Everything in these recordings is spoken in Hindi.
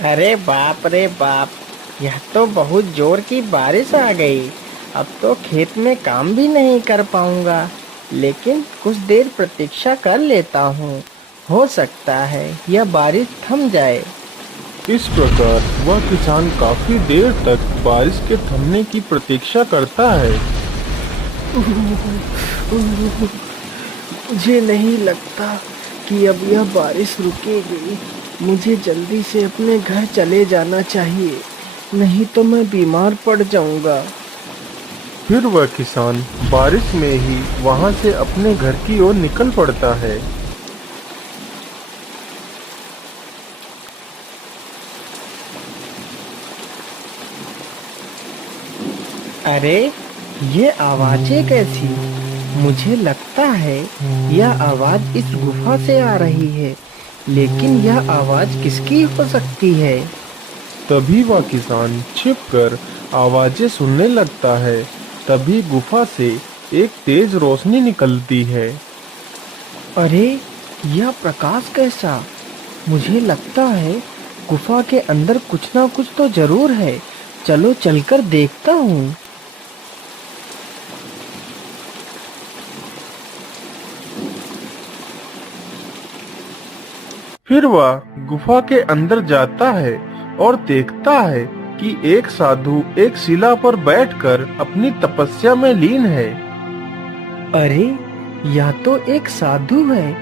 अरे बाप रे बाप। यह तो बहुत जोर की बारिश आ गई। अब तो खेत में काम भी नहीं कर पाऊंगा। लेकिन कुछ देर प्रतीक्षा कर लेता हूँ। हो सकता है यह बारिश थम जाए। इस प्रकार वह किसान काफी देर तक बारिश के थमने की प्रतीक्षा करता है। मुझे नहीं लगता कि अब यह बारिश रुकेगी। मुझे जल्दी से अपने घर चले जाना चाहिए, नहीं तो मैं बीमार पड़ जाऊंगा। फिर वह किसान बारिश में ही वहां से अपने घर की ओर निकल पड़ता है। अरे, ये आवाजें कैसी? मुझे लगता है यह आवाज इस गुफा से आ रही है। लेकिन यह आवाज किसकी हो सकती है? तभी वह किसान छिपकर आवाजें सुनने लगता है। तभी गुफा से एक तेज रोशनी निकलती है। अरे, यह प्रकाश कैसा? मुझे लगता है गुफा के अंदर कुछ ना कुछ तो जरूर है। चलो चलकर देखता हूँ। फिर वह गुफा के अंदर जाता है और देखता है कि एक साधु एक शिला पर बैठकर अपनी तपस्या में लीन है। अरे, यह तो एक साधु है।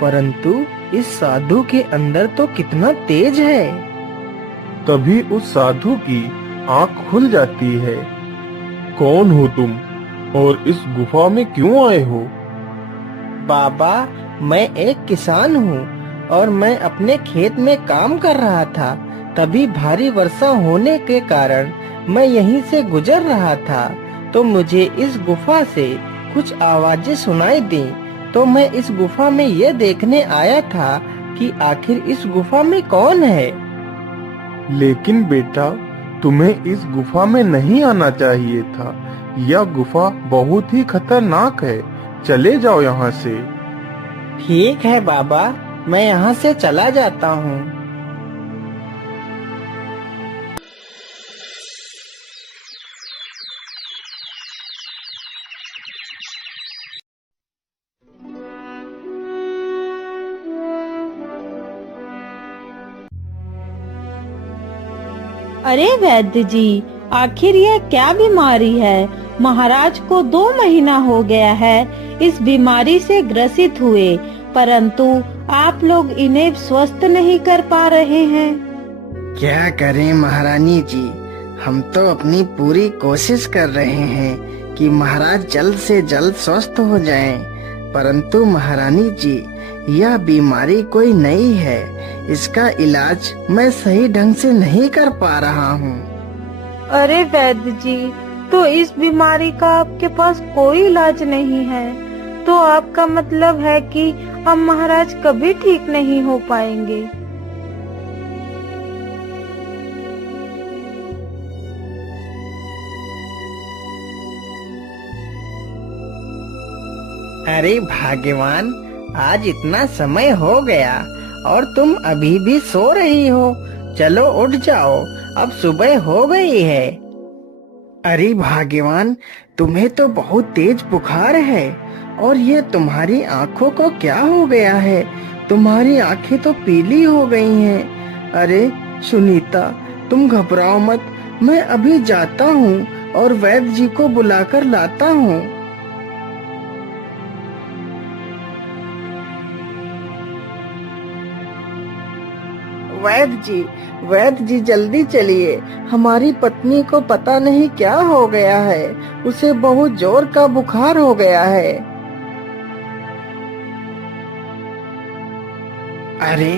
परंतु इस साधु के अंदर तो कितना तेज है। तभी उस साधु की आंख खुल जाती है। कौन हो तुम और इस गुफा में क्यों आए हो? बाबा, मैं एक किसान हूँ और मैं अपने खेत में काम कर रहा था। तभी भारी वर्षा होने के कारण मैं यहीं से गुजर रहा था। तो मुझे इस गुफा से कुछ आवाजें सुनाई दी। तो मैं इस गुफा में यह देखने आया था कि आखिर इस गुफा में कौन है। लेकिन बेटा, तुम्हें इस गुफा में नहीं आना चाहिए था। यह गुफा बहुत ही खतरनाक है। चले जाओ यहाँ से। ठीक है बाबा, मैं यहाँ से चला जाता हूँ। अरे वैद्य जी, आखिर यह क्या बीमारी है? महाराज को 2 महीना हो गया है इस बीमारी से ग्रसित हुए, परंतु आप लोग इन्हें स्वस्थ नहीं कर पा रहे हैं। क्या करें महारानी जी, हम तो अपनी पूरी कोशिश कर रहे हैं कि महाराज जल्द से जल्द स्वस्थ हो जाएं। परंतु महारानी जी, यह बीमारी कोई नई है। इसका इलाज मैं सही ढंग से नहीं कर पा रहा हूँ। अरे वैद्य जी, तो इस बीमारी का आपके पास कोई इलाज नहीं है? तो आपका मतलब है कि अब महाराज कभी ठीक नहीं हो पाएंगे। अरे भाग्यवान, आज इतना समय हो गया और तुम अभी भी सो रही हो। चलो उठ जाओ, अब सुबह हो गई है। अरे भाग्यवान, तुम्हें तो बहुत तेज बुखार है। और ये तुम्हारी आंखों को क्या हो गया है? तुम्हारी आंखें तो पीली हो गई हैं। अरे सुनीता, तुम घबराओ मत। मैं अभी जाता हूँ और वैद्य जी को बुलाकर लाता हूँ। वैद्य जी, वैद्य जी जल्दी चलिए। हमारी पत्नी को पता नहीं क्या हो गया है। उसे बहुत जोर का बुखार हो गया है। अरे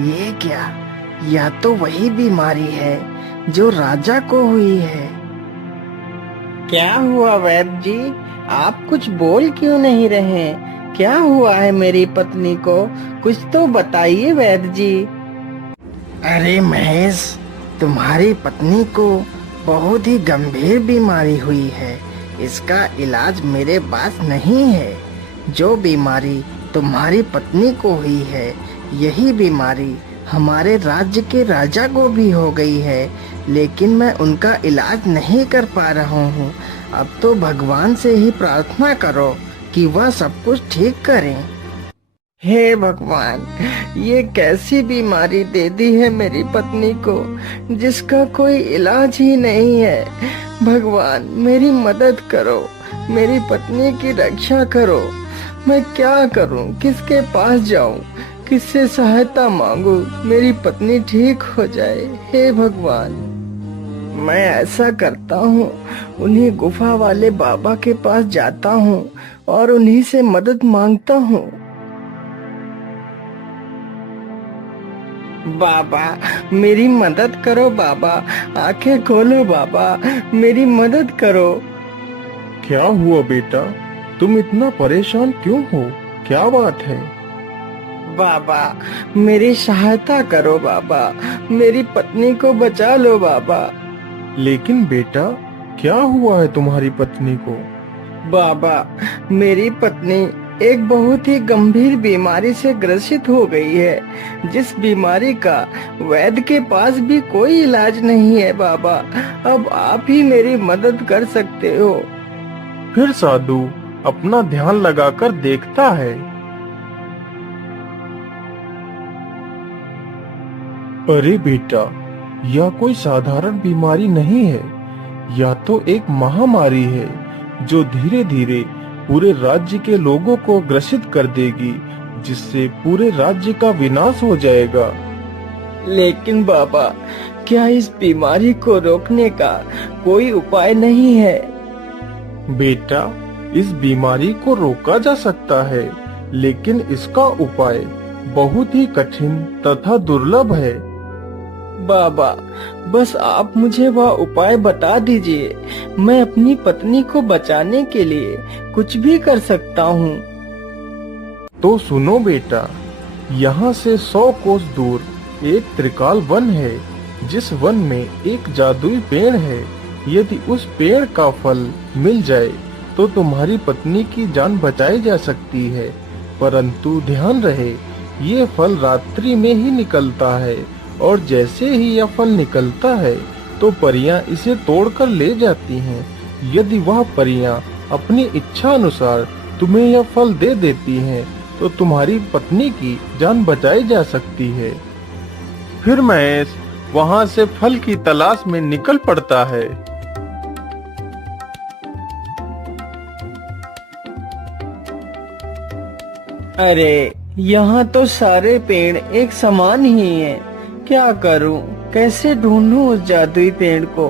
ये क्या? यह तो वही बीमारी है जो राजा को हुई है। क्या हुआ वैद्य जी? आप कुछ बोल क्यों नहीं रहे? क्या हुआ है मेरी पत्नी को? कुछ तो बताइए वैद्य जी। अरे महेश, तुम्हारी पत्नी को बहुत ही गंभीर बीमारी हुई है। इसका इलाज मेरे पास नहीं है। जो बीमारी तुम्हारी पत्नी को हुई है, यही बीमारी हमारे राज्य के राजा को भी हो गई है, लेकिन मैं उनका इलाज नहीं कर पा रहा हूँ। अब तो भगवान से ही प्रार्थना करो कि वह सब कुछ ठीक करें। हे भगवान, ये कैसी बीमारी दे दी है मेरी पत्नी को, जिसका कोई इलाज ही नहीं है। भगवान, मेरी मदद करो, मेरी पत्नी की रक्षा करो। मैं क्या करूं, किसके पास जाऊं, किससे सहायता मांगू, मेरी पत्नी ठीक हो जाए। हे भगवान, मैं ऐसा करता हूँ, उन्हीं गुफा वाले बाबा के पास जाता हूँ और उन्हीं से मदद मांगता हूँ। बाबा, मेरी मदद करो बाबा, आंखें खोलो बाबा, मेरी मदद करो। क्या हुआ बेटा, तुम इतना परेशान क्यों हो? क्या बात है? बाबा, मेरी सहायता करो बाबा, मेरी पत्नी को बचा लो बाबा। लेकिन बेटा, क्या हुआ है तुम्हारी पत्नी को? बाबा, मेरी पत्नी एक बहुत ही गंभीर बीमारी से ग्रसित हो गई है, जिस बीमारी का वैद्य के पास भी कोई इलाज नहीं है बाबा। अब आप ही मेरी मदद कर सकते हो। फिर साधु अपना ध्यान लगाकर देखता है। अरे बेटा, यह कोई साधारण बीमारी नहीं है, यह तो एक महामारी है जो धीरे धीरे पूरे राज्य के लोगों को ग्रसित कर देगी, जिससे पूरे राज्य का विनाश हो जाएगा। लेकिन बाबा, क्या इस बीमारी को रोकने का कोई उपाय नहीं है? बेटा, इस बीमारी को रोका जा सकता है, लेकिन इसका उपाय बहुत ही कठिन तथा दुर्लभ है। बाबा, बस आप मुझे वह उपाय बता दीजिए, मैं अपनी पत्नी को बचाने के लिए कुछ भी कर सकता हूँ। तो सुनो बेटा, यहाँ से 100 कोस दूर एक त्रिकाल वन है, जिस वन में एक जादुई पेड़ है। यदि उस पेड़ का फल मिल जाए तो तुम्हारी पत्नी की जान बचाई जा सकती है, परंतु ध्यान रहे, ये फल रात्रि में ही निकलता है और जैसे ही यह फल निकलता है तो परियां इसे तोड़कर ले जाती हैं। यदि वह परियां अपनी इच्छा अनुसार तुम्हें यह फल दे देती हैं तो तुम्हारी पत्नी की जान बचाई जा सकती है। फिर महेश वहाँ से फल की तलाश में निकल पड़ता है। अरे, यहाँ तो सारे पेड़ एक समान ही हैं। क्या करूं, कैसे ढूंढूं उस जादुई पेड़ को?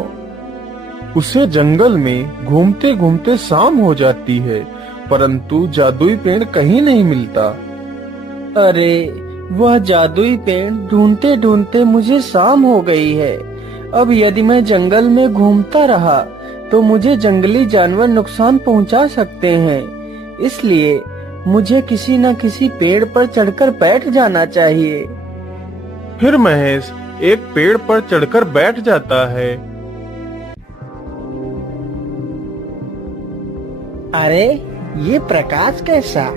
उसे जंगल में घूमते घूमते शाम हो जाती है, परंतु जादुई पेड़ कहीं नहीं मिलता। अरे, वह जादुई पेड़ ढूंढते ढूंढते मुझे शाम हो गई है। अब यदि मैं जंगल में घूमता रहा तो मुझे जंगली जानवर नुकसान पहुंचा सकते हैं, इसलिए मुझे किसी न किसी पेड़ पर चढ़कर बैठ जाना चाहिए। फिर महेश एक पेड़ पर चढ़कर बैठ जाता है। अरे, ये प्रकाश कैसा?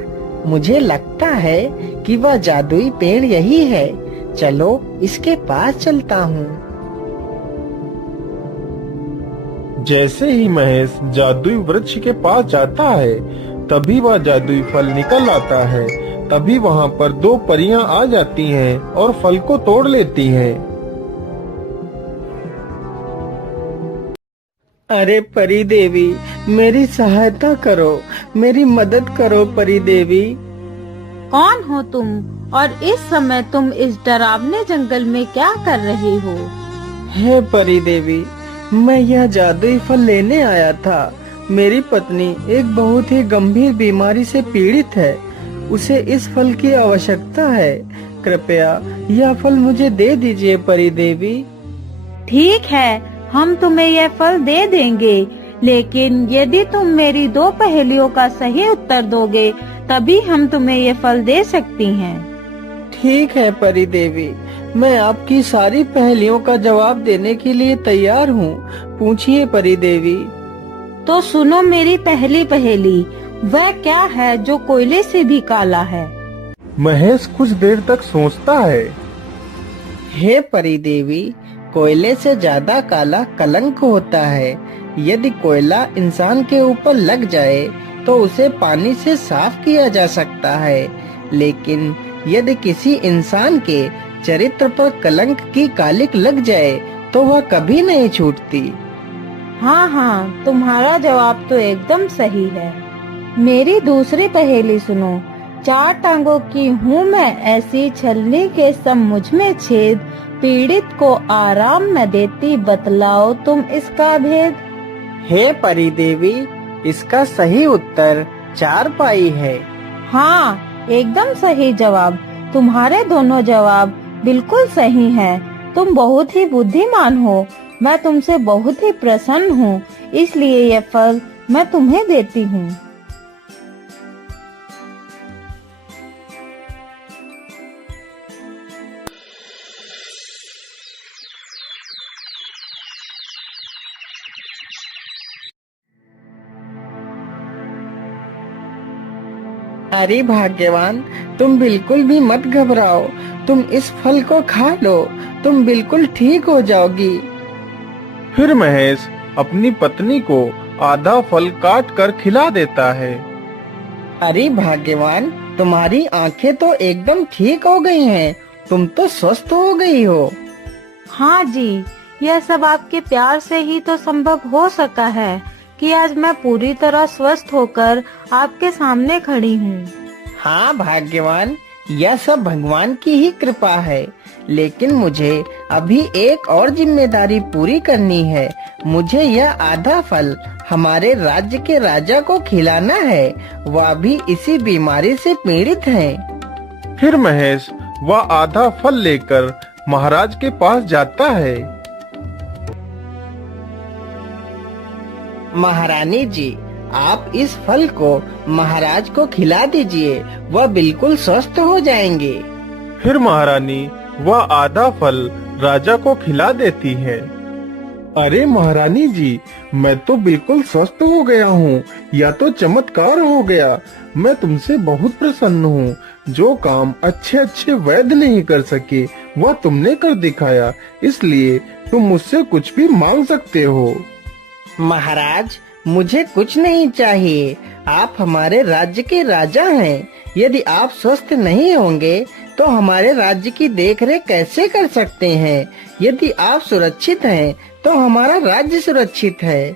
मुझे लगता है कि वह जादुई पेड़ यही है। चलो इसके पास चलता हूँ। जैसे ही महेश जादुई वृक्ष के पास जाता है, तभी वह जादुई फल निकल आता है। तभी वहाँ पर 2 परियां आ जाती हैं और फल को तोड़ लेती हैं। अरे परी देवी, मेरी सहायता करो, मेरी मदद करो परी देवी। कौन हो तुम और इस समय तुम इस डरावने जंगल में क्या कर रही हो? हे परी देवी, मैं यह जादुई फल लेने आया था। मेरी पत्नी एक बहुत ही गंभीर बीमारी से पीड़ित है, उसे इस फल की आवश्यकता है। कृपया यह फल मुझे दे दीजिए परी देवी। ठीक है, हम तुम्हें यह फल दे देंगे, लेकिन यदि तुम मेरी 2 पहेलियों का सही उत्तर दोगे तभी हम तुम्हें ये फल दे सकती हैं। ठीक है परी देवी, मैं आपकी सारी पहेलियों का जवाब देने के लिए तैयार हूँ। पूछिए परी देवी। तो सुनो मेरी पहली पहेली, वह क्या है जो कोयले से भी काला है? महेश कुछ देर तक सोचता है। हे परी देवी, कोयले से ज्यादा काला कलंक होता है। यदि कोयला इंसान के ऊपर लग जाए तो उसे पानी से साफ किया जा सकता है, लेकिन यदि किसी इंसान के चरित्र पर कलंक की कालिक लग जाए तो वह कभी नहीं छूटती। हाँ हाँ, तुम्हारा जवाब तो एकदम सही है। मेरी दूसरी पहेली सुनो। 4 टांगों की हूँ मैं ऐसी, छलनी के सब मुझ में छेद, पीड़ित को आराम न देती, बतलाओ तुम इसका भेद। हे परी देवी, इसका सही उत्तर 4 है। हाँ, एकदम सही जवाब। तुम्हारे दोनों जवाब बिल्कुल सही हैं। तुम बहुत ही बुद्धिमान हो। मैं तुमसे बहुत ही प्रसन्न हूँ, इसलिए यह फल मैं तुम्हें देती हूँ। अरे भाग्यवान, तुम बिल्कुल भी मत घबराओ। तुम इस फल को खा लो, तुम बिल्कुल ठीक हो जाओगी। फिर महेश अपनी पत्नी को आधा फल काट कर खिला देता है। अरे भाग्यवान, तुम्हारी आंखें तो एकदम ठीक हो गई हैं। तुम तो स्वस्थ हो गई हो। हाँ जी, यह सब आपके प्यार से ही तो संभव हो सका है कि आज मैं पूरी तरह स्वस्थ होकर आपके सामने खड़ी हूँ। हाँ भाग्यवान, यह सब भगवान की ही कृपा है। लेकिन मुझे अभी एक और जिम्मेदारी पूरी करनी है। मुझे यह आधा फल हमारे राज्य के राजा को खिलाना है। वह भी इसी बीमारी से पीड़ित हैं। फिर महेश वह आधा फल लेकर महाराज के पास जाता है। महारानी जी, आप इस फल को महाराज को खिला दीजिए, वह बिल्कुल स्वस्थ हो जाएंगे। फिर महारानी वह आधा फल राजा को खिला देती है। अरे महारानी जी, मैं तो बिल्कुल स्वस्थ हो गया हूँ। या तो चमत्कार हो गया। मैं तुमसे बहुत प्रसन्न हूँ। जो काम अच्छे अच्छे वैद्य नहीं कर सके वह तुमने कर दिखाया, इसलिए तुम मुझसे कुछ भी मांग सकते हो। महाराज, मुझे कुछ नहीं चाहिए। आप हमारे राज्य के राजा हैं। यदि आप स्वस्थ नहीं होंगे तो हमारे राज्य की देखरेख कैसे कर सकते हैं? यदि आप सुरक्षित हैं तो हमारा राज्य सुरक्षित है।